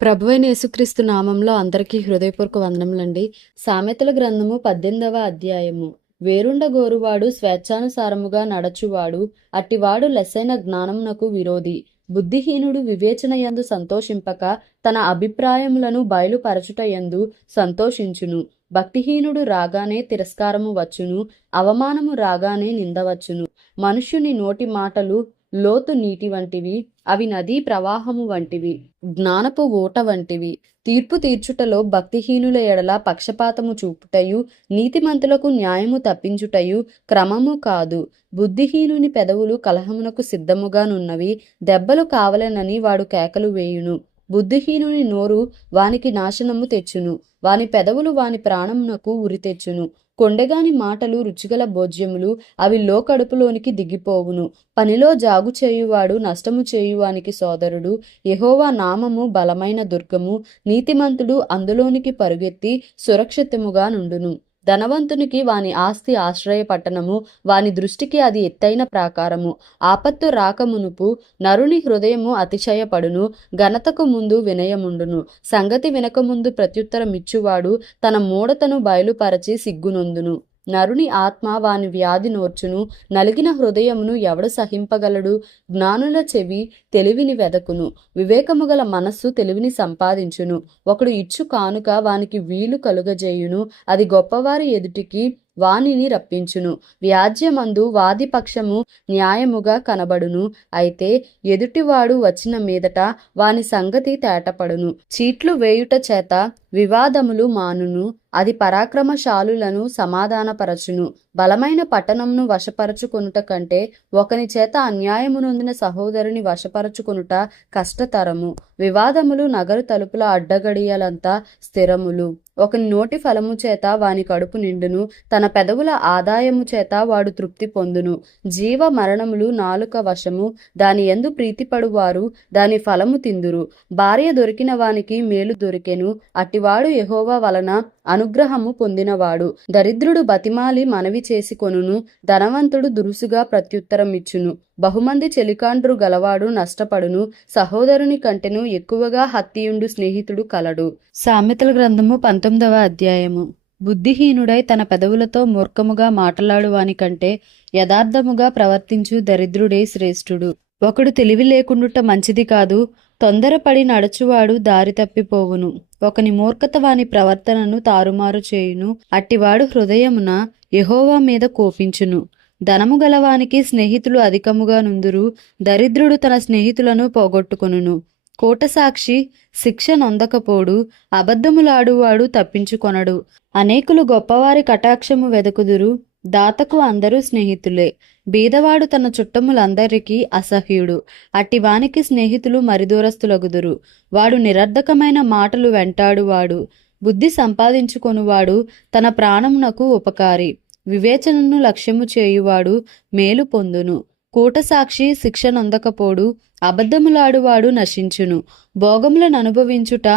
ప్రభువైన యేసుక్రీస్తు నామంలో అందరికీ హృదయపూర్వక వందనములండి. సామెతల గ్రంథము 18వ అధ్యాయము. వేరుండ గోరువాడు స్వేచ్ఛానుసారముగా నడచువాడు, అట్టివాడు లెస్సైన జ్ఞానమునకు విరోధి. బుద్ధిహీనుడు వివేచనయందు సంతోషింపక తన అభిప్రాయములను బయలుపరచుటయందు సంతోషించును. భక్తిహీనుడు రాగానే తిరస్కారము వచ్చును, అవమానము రాగానే నిందవచ్చును. మనుష్యుని నోటి మాటలు లోతు నీటి వంటివి, అవి నదీ ప్రవాహము వంటివి, జ్ఞానపు ఊట వంటివి. తీర్పు తీర్చుటలో భక్తిహీనుల ఎడల పక్షపాతము చూపుటయు, నీతిమంతులకు న్యాయము తప్పించుటయు క్రమము కాదు. బుద్ధిహీనుని పెదవులు కలహమునకు సిద్ధముగానున్నవి, దెబ్బలు కావలెనని వాడు కేకలు వేయును. బుద్ధిహీనుని నోరు వానికి నాశనము తెచ్చును, వాని పెదవులు వాని ప్రాణమునకు ఉరి తెచ్చును. కొండెగాని మాటలు రుచిగల భోజ్యములు, అవి లోకడుపులోనికి దిగిపోవును. పనిలో జాగు చేయువాడు నష్టము చేయువానికి సోదరుడు. యెహోవా నామము బలమైన దుర్గము, నీతిమంతుడు అందులోనికి పరుగెత్తి సురక్షితముగా నుండును. ధనవంతునికి వాని ఆస్తి ఆశ్రయ పట్టణము, వాని దృష్టికి అది ఎత్తైన ప్రాకారము. ఆపత్తు రాకమునుపు నరుని హృదయము అతిశయపడును, ఘనతకు ముందు వినయముండును. సంగతి వినకముందు ప్రత్యుత్తరమిచ్చువాడు తన మూఢతను బయలుపరచి సిగ్గునొందును. నరుని ఆత్మ వాని వ్యాధి నోర్చును, నలిగిన హృదయమును ఎవడు సహింపగలడు? జ్ఞానుల చెవి తెలివిని వెదకును, వివేకము గల మనస్సు తెలివిని సంపాదించును. ఒకడు ఇచ్చు కానుక వానికి వీలు కలుగజేయును, అది గొప్పవారి ఎదుటికి వానిని రప్పించును. వ్యాజ్యమందు వాది పక్షము న్యాయముగా కనబడును, అయితే ఎదుటివాడు వచ్చిన మీదట వాని సంగతి తేటపడును. చీట్లు వేయుట చేత వివాదములు మానును, అది పరాక్రమశాలులను సమాధానపరచును. బలమైన పట్టణంను వశపరచుకొనుట కంటే ఒకని చేత అన్యాయము నొందిన సహోదరుని వశపరచుకొనుట కష్టతరము. వివాదములు నగరు తలుపుల అడ్డగడియలంతా స్థిరములు. ఒకని నోటి ఫలము చేత వాని కడుపు నిండును, తన పెదవుల ఆదాయము చేత వాడు తృప్తి పొందును. జీవ మరణములు నాలుక వశము, దాని యందు ప్రీతిపడువారు దాని ఫలము తిందురు. భార్య దొరికిన వానికి మేలు దొరికెను, అట్టివాడు యెహోవా వలన అనుగ్రహము పొందినవాడు. దరిద్రుడు బతిమాలి మనవి చేసి కొనును, ధనవంతుడు దురుసుగా ప్రత్యుత్తరమిచ్చును. బహుమంది చెలికాండ్రు గలవాడు నష్టపడును, సహోదరుని కంటెను ఎక్కువగా హత్తియుండు స్నేహితుడు కలడు. సామెతల గ్రంథము 19వ అధ్యాయము. బుద్ధిహీనుడై తన పెదవులతో మూర్ఖముగా మాటలాడువాని కంటే యథార్థముగా ప్రవర్తించు దరిద్రుడే శ్రేష్ఠుడు. ఒకడు తెలివి లేకుండుట మంచిది కాదు, తొందరపడి నడుచువాడు దారి తప్పిపోవును. ఒకని మూర్ఖత వాని ప్రవర్తనను తారుమారు చేయును, అట్టివాడు హృదయమున యెహోవా మీద కోపించును. ధనము గలవానికి స్నేహితులు అధికముగా నుందురు, దరిద్రుడు తన స్నేహితులను పోగొట్టుకొనును. కోటసాక్షి శిక్ష నొందకపోడు, అబద్ధములాడువాడు తప్పించుకొనడు. అనేకులు గొప్పవారి కటాక్షము వెదకుదురు, దాతకు అందరూ స్నేహితులే. బీదవాడు తన చుట్టములందరికీ అసహ్యుడు, అట్టివానికి స్నేహితులు మరిదూరస్తులగుదురు. వాడు నిరర్ధకమైన మాటలు వెంటాడువాడు, బుద్ధి సంపాదించుకొనువాడు తన ప్రాణమునకు ఉపకారి. వివేచనను లక్ష్యము చేయువాడు మేలు పొందును. కూటసాక్షి శిక్ష నొందకపోడు, అబద్ధములాడువాడు నశించును. భోగములను అనుభవించుట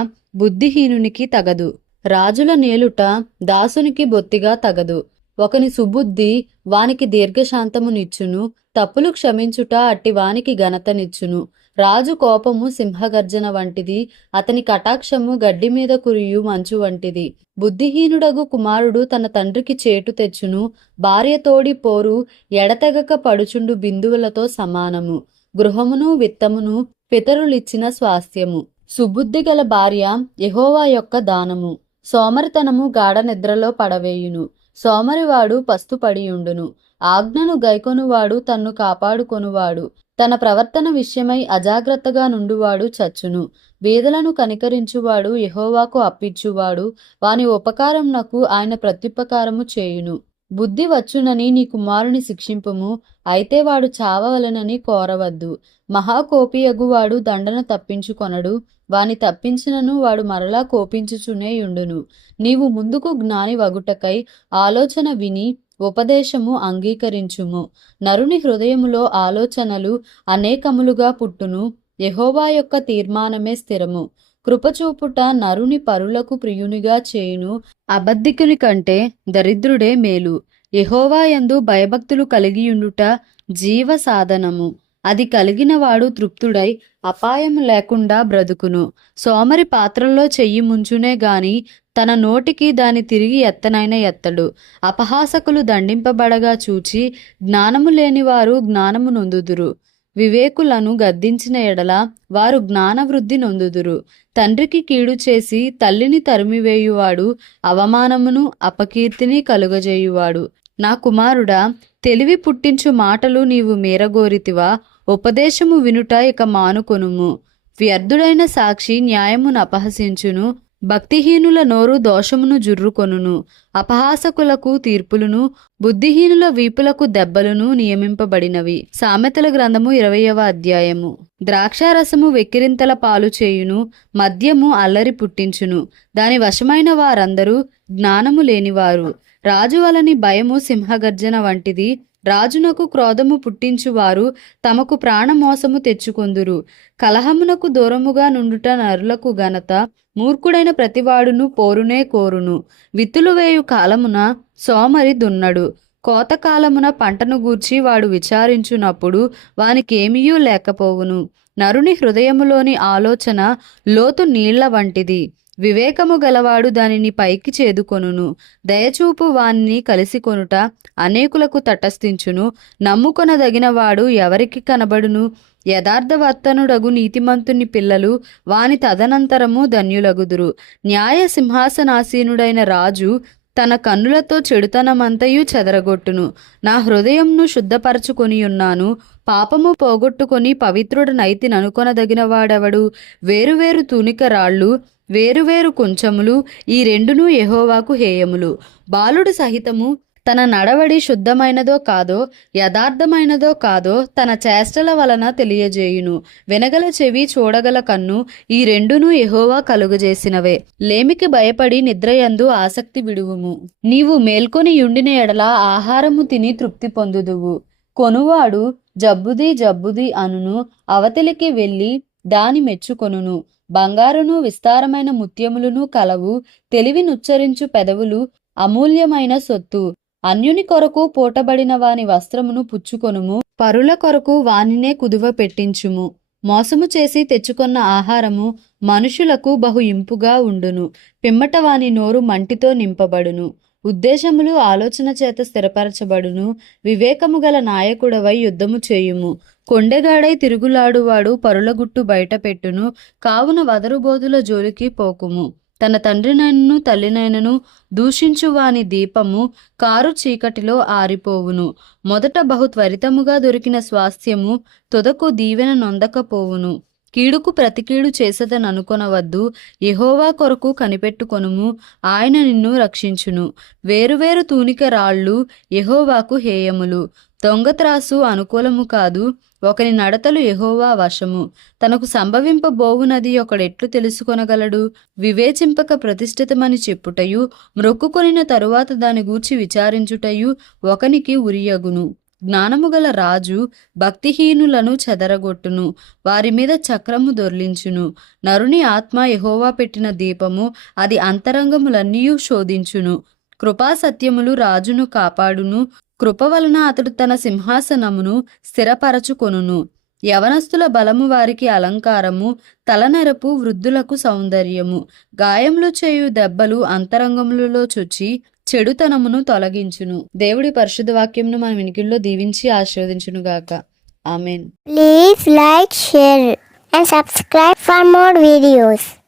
బుద్ధిహీనునికి తగదు, రాజుల నేలుట దాసునికి బొత్తిగా తగదు. ఒకని సుబుద్ధి వానికి దీర్ఘశాంతమునిచ్చును, తప్పులు క్షమించుట అట్టి వానికి ఘనతనిచ్చును. రాజు కోపము సింహగర్జన వంటిది, అతని కటాక్షము గడ్డి మీద కురియు మంచు వంటిది. బుద్ధిహీనుడగు కుమారుడు తన తండ్రికి చేటు తెచ్చును, భార్యతోడి పోరు ఎడతెగక పడుచుండు బిందువులతో సమానము. గృహమును విత్తమును పితరులిచ్చిన స్వాస్థ్యము. సుబుద్ధి గల భార్య యెహోవా యొక్క దానము. సోమరితనము గాఢ నిద్రలో పడవేయును, సోమరివాడు పస్తుపడియుండును. ఆజ్ఞను గైకొనువాడు తన్ను కాపాడుకొనువాడు, తన ప్రవర్తన విషయమై అజాగ్రత్తగా నుండువాడు చచ్చును. బీదలను కనికరించువాడు యెహోవాకు అప్పిచ్చువాడు, వాని ఉపకారమునకు ఆయన ప్రత్యుపకారము చేయును. బుద్ధి వచ్చునని నీ కుమారుని శిక్షింపుము, అయితే వాడు చావవలెనని కోరవద్దు. మహాకోపియగువాడు దండన తప్పించుకొనడు, వాని తప్పించినను వాడు మరలా కోపించుచునే యుండును. నీవు ముందుకు జ్ఞాని వగుటకై ఆలోచన విని ఉపదేశము అంగీకరించుము. నరుని హృదయములో ఆలోచనలు అనేకములుగా పుట్టును, యెహోవా యొక్క తీర్మానమే స్థిరము. కృపచూపుట నరుని పరులకు ప్రియునిగా చేయును, అబద్ధికుని కంటే దరిద్రుడే మేలు. యెహోవా యందు భయభక్తులు కలిగియుండుట జీవ సాధనము. అది కలిగిన వాడు తృప్తుడై అపాయము లేకుండా బ్రతుకును. సోమరి పాత్రలో చెయ్యి ముంచునే గాని తన నోటికి దాని తిరిగి ఎత్తనైన ఎత్తడు. అపహాసకులు దండింపబడగా చూచి జ్ఞానము లేనివారు జ్ఞానము నొందుదురు. వివేకులను గద్దించిన ఎడల వారు జ్ఞానవృద్ధి నొందుదురు. తండ్రికి కీడు చేసి తల్లిని తరిమివేయువాడు అవమానమును అపకీర్తిని కలుగజేయువాడు. నా కుమారుడా, తెలివి పుట్టించు మాటలు నీవు మీరగోరితివా? ఉపదేశము వినుట ఇక మానుకొనుము. వ్యర్థుడైన సాక్షి న్యాయమును అపహసించును, భక్తిహీనుల నోరు దోషమును జుర్రుకొనును. అపహాసకులకు తీర్పులను, బుద్ధిహీనుల వీపులకు దెబ్బలను నియమింపబడినవి. సామెతల గ్రంథము 20వ అధ్యాయము. ద్రాక్షారసము వెక్కిరింతల పాలు చేయును, మద్యము అల్లరి పుట్టించును. దాని వశమైన వారందరూ జ్ఞానము లేనివారు. రాజు వలని భయము సింహగర్జన వంటిది. రాజునకు క్రోధము పుట్టించువారు తమకు ప్రాణమోసము తెచ్చుకొందురు. కలహమునకు దూరముగా నుండుట నరులకు ఘనత. మూర్ఖుడైన ప్రతివాడును పోరునే కోరును. విత్తులు వేయు కాలమున సోమరి దున్నడు. కోతకాలమున పంటను గూర్చి వాడు విచారించునప్పుడు వానికేమీయూ లేకపోవును. నరుని హృదయములోని ఆలోచన లోతు నీళ్ల వంటిది. వివేకము గలవాడు దానిని పైకి చేదుకొనును. దయచూపు వానిని కలిసికొనుట అనేకులకు తటస్థించును. నమ్ముకొనదగినవాడు ఎవరికి కనబడును? యథార్థవర్తనుడగు నీతిమంతుని పిల్లలు వాని తదనంతరము ధన్యులగుదురు. న్యాయ సింహాసనాసీనుడైన రాజు తన కన్నులతో చెడుతనమంతయు చెదరగొట్టును. నా హృదయంను శుద్ధపరచుకొనియున్నాను, పాపము పోగొట్టుకొని పవిత్రుడనైతిననుకొనదగిన వాడెవడు? వేరువేరు తూనిక రాళ్ళు, వేరువేరు కొంచెములు, ఈ రెండును యెహోవాకు హేయములు. బాలుడు సహితము తన నడవడి శుద్ధమైనదో కాదో, యథార్థమైనదో కాదో తన చేష్టల వలన తెలియజేయును. వినగల చెవి, చూడగల కన్ను, ఈ రెండును యెహోవా కలుగజేసినవే. లేమికి భయపడి నిద్రయందు ఆసక్తి విడువుము. నీవు మేల్కొని యుండిన ఎడల ఆహారము తిని తృప్తి పొందుదువు. కొనువాడు జబ్బుది అనును, అవతలికి వెళ్ళి దాని మెచ్చుకొనును. బంగారును విస్తారమైన ముత్యములను కలవు. తెలివినుచ్చరించు పెదవులు అమూల్యమైన సొత్తు. అన్యుని కొరకు పూటబడిన వాని వస్త్రమును పుచ్చుకొనుము, పరుల కొరకు వానినే కుదువ పెట్టించుము. మోసము చేసి తెచ్చుకొన్న ఆహారము మనుషులకు బహు ఇంపుగా ఉండును. పిమ్మట వాని నోరు మంటితో నింపబడును. ఉద్దేశములు ఆలోచన చేత స్థిరపరచబడును. వివేకము గల నాయకుడవై యుద్ధము చేయుము. కొండెగాడై తిరుగులాడువాడు పరులగుట్టు బయట పెట్టును. కావున వదరుబోదుల జోలికి పోకుము. తన తండ్రినైనను తల్లినైనను దూషించువాని దీపము కారు చీకటిలో ఆరిపోవును. మొదట బహు త్వరితముగా దొరికిన స్వాస్థ్యము తుదకు దీవెన నొందకపోవును. కీడుకు ప్రతికీడు చేసదననుకొనవద్దు. యెహోవా కొరకు కనిపెట్టుకొనుము, ఆయన నిన్ను రక్షించును. వేరువేరు తూనిక రాళ్ళు యెహోవాకు హేయములు. దొంగత్రాసు అనుకూలము కాదు. ఒకని నడతలు యెహోవా వశము. తనకు సంభవింపబోవునది ఒకడెట్లు తెలుసుకొనగలడు? వివేచింపక ప్రతిష్ఠితమని చెప్పుటయు, మ్రొక్కుకొనిన తరువాత దాని గూర్చి విచారించుటయు ఒకనికి ఉరియగును. జ్ఞానము గల రాజు భక్తిహీనులను చెదరగొట్టును, వారి మీద చక్రము దొర్లించును. నరుని ఆత్మ యెహోవా పెట్టిన దీపము, అది అంతరంగములన్నీయు శోధించును. కృపాసత్యములు రాజును కాపాడును. కృప వలన అతడు తన సింహాసనమును స్థిరపరచుకొనును. యవనస్తుల బలము వారికి అలంకారము, తలనెరపు వృద్ధులకు సౌందర్యము. గాయములు చేయు దెబ్బలు అంతరంగములలో చొచ్చి చెడుతనమును తొలగించును. దేవుడి పరిశుద్ధ వాక్యమును మన వినికిడిలో దీవించి ఆశీర్వదించును గాక. ఆమేన్. Please like, share and subscribe for more videos.